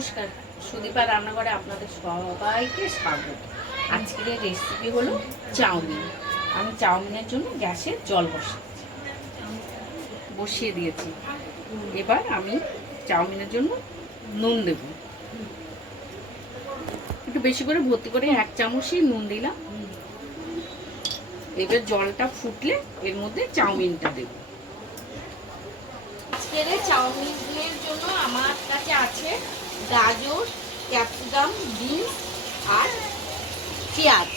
নমস্কার, সুদীপা রান্নাঘরে আপনাদের সবাইকে স্বাগত। আজকের রেসিপি হলো চাউমিন। আমি চাউমিনের জন্য গ্যাসে জল বসিয়ে দিয়েছি। এবার আমি চাউমিনের জন্য নুন দেব, একটু বেশি করে ভর্তি করে 1 চামচই নুন দিলাম। এবার জলটা ফুটলে এর মধ্যে চাউমিনটা দেব। আজকের চাউমিনের জন্য আমার কাছে আছে গাজর, ক্যাপসিকাম, বিনস আর পেঁয়াজ।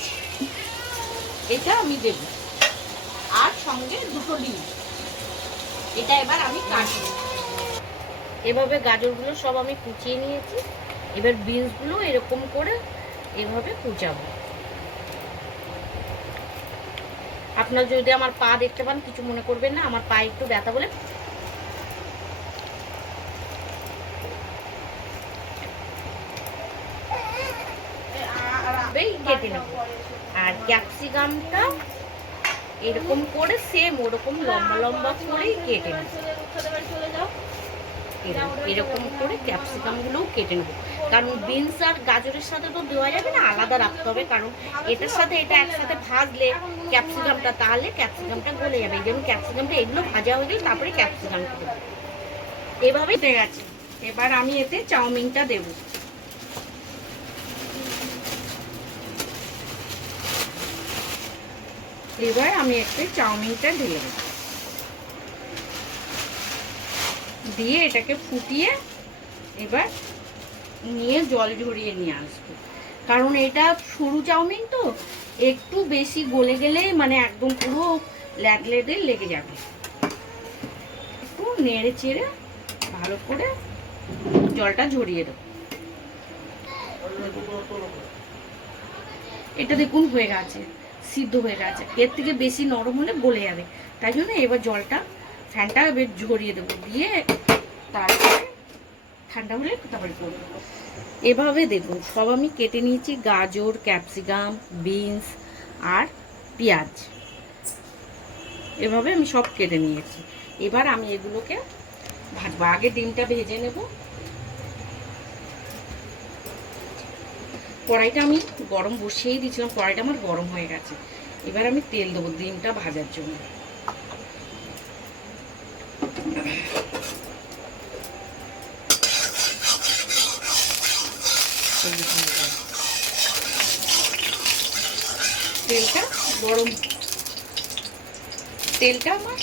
এটা আমি দেব, আর সঙ্গে 2টো ডিম। এটা এবার আমি কাটবো। এভাবে গাজরগুলো সব আমি কুচিয়ে নিয়েছি। এবার বিনসগুলো এরকম করে এভাবে কুচাবো। আপনারা যদি আমার পা দেখতে পান কিছু মনে করবেন না, আমার পা একটু ব্যথা বলে। কেটে নেব। আর ক্যাপসিকামটা এরকম করে সেম ওরকম লম্বা লম্বা করেই কেটে নেব। এরকম করে ক্যাপসিকামগুলোও কেটে নেব, কারণ বিনস আর গাজরের সাথে তো দেওয়া যাবে না, আলাদা রাখতে হবে। কারণ এটার সাথে এটা একসাথে ভাজলে ক্যাপসিকামটা, তাহলে ক্যাপসিকামটা গলে যাবে। এই জন্য ক্যাপসিকামটা এগুলো ভাজা হয়ে গেলে তারপরে ক্যাপসিকামটা দেবো। এভাবেই হয়ে গেছে। এবার আমি এতে চাউমিনটা দেবো। এবার আমি একটু চাউমিনটা ঢেলে দেব, দিয়ে এটাকে ফুটিয়ে এবার নিয়ে জল ঝরিয়ে নিয়ে আসবো। কারণ এটা সরু চাউমিন তো, একটু বেশি গলে গেলে মানে একদম পুরো লেগে লেগে যাবে। একটু নেড়ে চেড়ে ভালো করে জলটা ঝরিয়ে দেবো। এটা দেখুন হয়ে গেছে, সিদ্ধ হয়ে গেছে। এর থেকে বেশি নরম হলে গলে যাবে, তাই জন্য এবার জলটা ফ্যানটা এবার ঝরিয়ে দেবো, দিয়ে তারপরে ঠান্ডা হলে তারপরে করবো। এভাবে দেখুন সব আমি কেটে নিয়েছি, গাজর, ক্যাপসিকাম, বিনস আর পেঁয়াজ। এভাবে আমি সব কেটে নিয়েছি। এবার আমি এগুলোকে ভাজবো। আগে ডিমটা ভেজে নেব। কড়াইটা আমি গরম বসিয়েই দিয়েছিলাম, কড়াইটা আমার গরম হয়ে গেছে। এবার আমি তেল দেবো ডিমটা ভাজার জন্য। তেলটা গরম, তেলটা আমার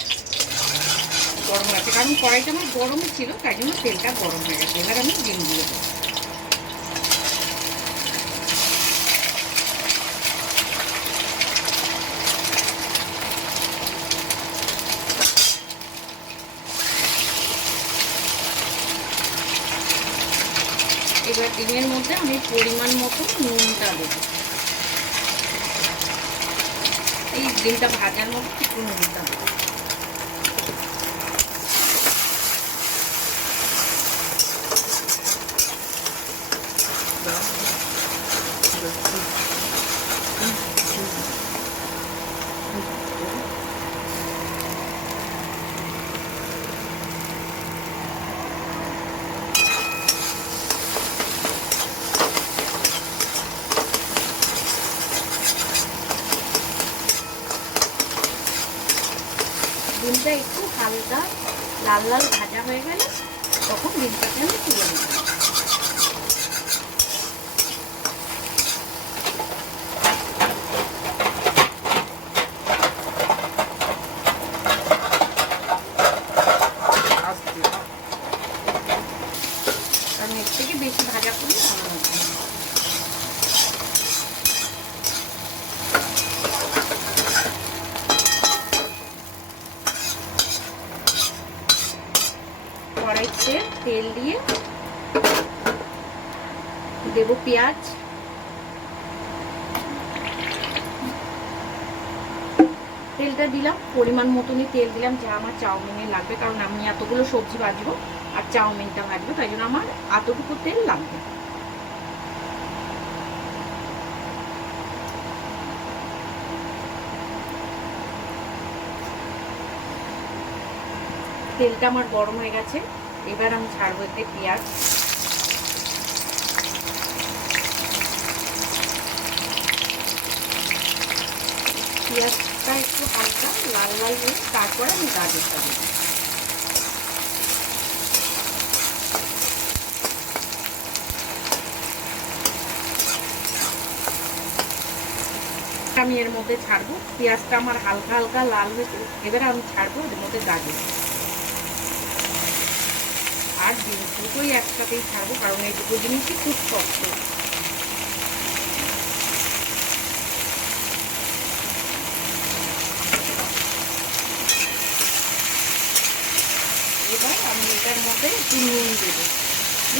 গরম আছে, কারণ কড়াইটা আমার গরম ছিল, তাই জন্য তেলটা গরম হয়ে গেছে। এবার আমি ডিম দিয়ে দেবো। এবার ডিমের মধ্যে আমি পরিমাণ মতো নুনটা দেবো। এই ডিমটা ভাজার মধ্যে একটু নুনটা দেবো। ডিমটা একটু হালকা লাল লাল ভাজা হয়ে গেলে তখন ডিমটাকে আমি তুলে নেব। কারণ এর থেকে বেশি ভাজা করলে ভালো হবে। কড়াইতে তেল দিয়ে দেবো পেঁয়াজ, তেলটা দিলাম পরিমাণ মতনই তেল দিলাম, যা আমার চাউমিনে লাগবে। কারণ আমি এতগুলো সবজি ভাজবো আর চাউমিনটা ভাজবো, তাই জন্য আমার এতটুকু তেল লাগবে। তেলটা আমার গরম হয়ে গেছে। এবার আমি ছাড়বো এতে পেঁয়াজ। লাল লাল হয়ে তারপরে আমি গাজরটা দেবো। আমি এর মধ্যে ছাড়বো, পেঁয়াজটা আমার হালকা হালকা লাল হয়েছে, এবারে আমি ছাড়বো এর মধ্যে গাজর আর বিনস, দুটোই একসাথেই ছাড়বো কারণ এই দুটো জিনিসই খুব শক্ত। এবার আমি এটার মধ্যে একটু নুন দেবো,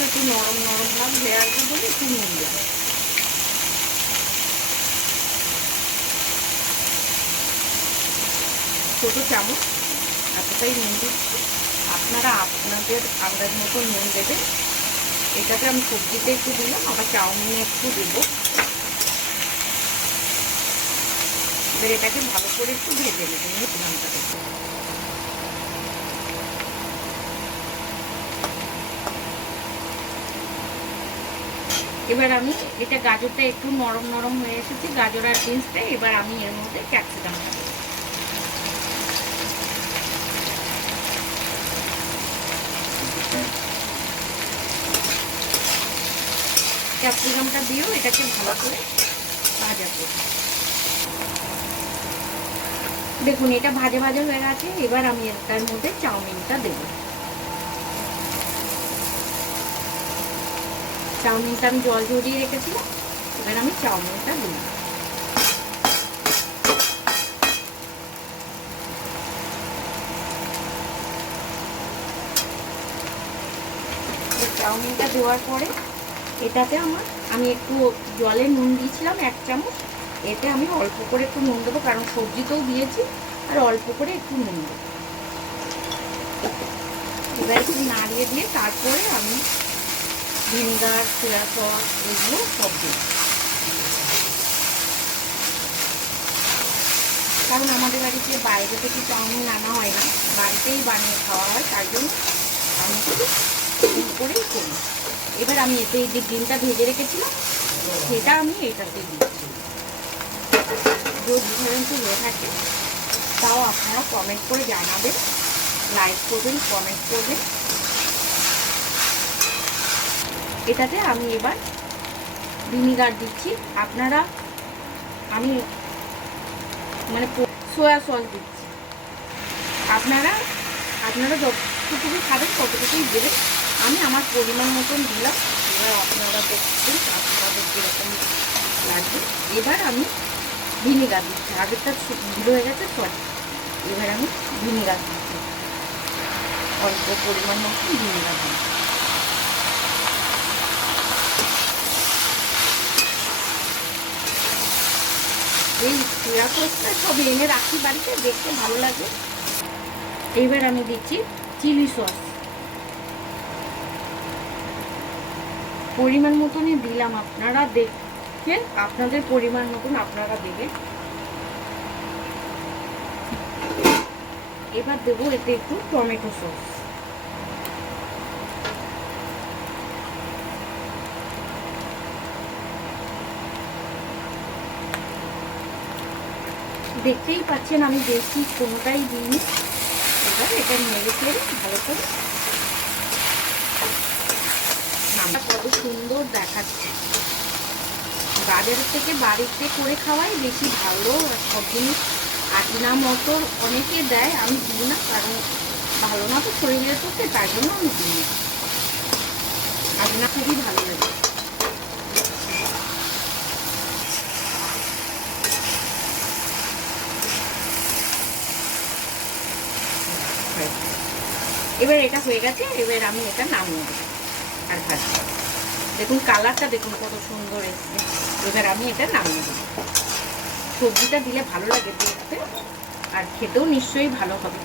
একটু নরম নরম ভাব লেয়ারটা বলে একটু নুন দেবো। ছোটো চামচ এতটাই নুন দিচ্ছি, আপনারা আপনাদের আন্দাজ মতো নুন দেবেন। এটাতে আমি সবজিতে একটু দিলাম, আবার চাউমিনে একটু দেবো। এবার এটাকে ভালো করে একটু ভেজে নেবেন নামটাকে। এবার আমি এটা গাজরটা একটু নরম নরম হয়ে এসেছে, গাজর আর বিনসটা। এবার আমি এর মধ্যে ক্যাপসিকামটা দেবো। ক্যাপসিকামটা দিয়েও এটাকে ভালো করে ভাজা করব। দেখুন এটা ভাজা ভাজা হয়ে গেছে। এবার আমি এটার মধ্যে চাউমিনটা দেবো। চাউমিনটা আমি জল ঝরিয়ে রেখেছিলাম, এবার আমি চাউমিনটা দিই। চাউমিনটা দেওয়ার পরে এটাতে আমি একটু জলে নুন দিয়েছিলাম 1 চামচ, এতে আমি অল্প করে একটু নুন দেবো কারণ সবজিতেও দিয়েছি, আর অল্প করে একটু নুন দেবো। এবার একটু নাড়িয়ে দিয়ে তারপরে আমি ভিনেগার, সয়া সস এগুলো সব দিই, কারণ আমাদের বাড়িতে বাইরে থেকে চাউমিন আনা হয় না, বাড়িতেই বানিয়ে খাওয়া হয়, তাই জন্য আমি একটু করেই করি। এবার আমি এতে এই যে ডিমটা ভেজে রেখেছিলাম সেটা আমি এটাতে দিচ্ছি। যদি ধরেন তো হয়ে থাকে তাও আপনারা কমেন্ট করে জানাবেন, লাইক করবেন, কমেন্ট করবেন। এটাতে আমি এবার ভিনিগার দিচ্ছি, আপনারা আমি মানে সয়া সস দিচ্ছি, আপনারা যতটুকু খাবেন ততটুকুই দেবেন। আমি আমার পরিমাণ মতন দিলাম, এবার আপনারা দেখছেন আপনাদের যেরকম লাগবে। এবার আমি ভিনিগার দিচ্ছি, আগেরটা ধীরে হয়ে গেছে সরি। এবার আমি ভিনিগার দিচ্ছি, অল্প পরিমাণ মতন ভিনিগার দিচ্ছি। এই সয়া সসটা সব এনে রাখি বাড়িতে, দেখতে ভালো লাগে। এইবার আমি দিচ্ছি চিলি সস, পরিমাণ মতনই দিলাম, আপনারা দেখেন আপনাদের পরিমাণ মতন আপনারা দেবেন। এবার দেবো এতে একটু টমেটো সস, দেখতেই পাচ্ছেন আমি বেশি কোনোটাই দিইনি। এবার এটা নেড়ে ফেলে ভালো করে, নামটা কত সুন্দর দেখাচ্ছে। বাজারের থেকে বাড়িতে করে খাওয়াই বেশি ভালো। সব জিনিস আটিনা মটর অনেকে দেয়, আমি দিই না কারণ ভালো না তো শরীরের পক্ষে, তাই জন্য আমি দিই না। আটিনা খুবই ভালো লাগে। এবার এটা হয়ে গেছে, এবার আমি এটা নামিয়ে দেবো আর ভাজবো। দেখুন কালারটা দেখুন কত সুন্দর এসছে। এবার আমি এটা নামিয়ে দেবো। সবজিটা দিলে ভালো লাগে দেখতে, আর খেতেও নিশ্চয়ই ভালো হবে।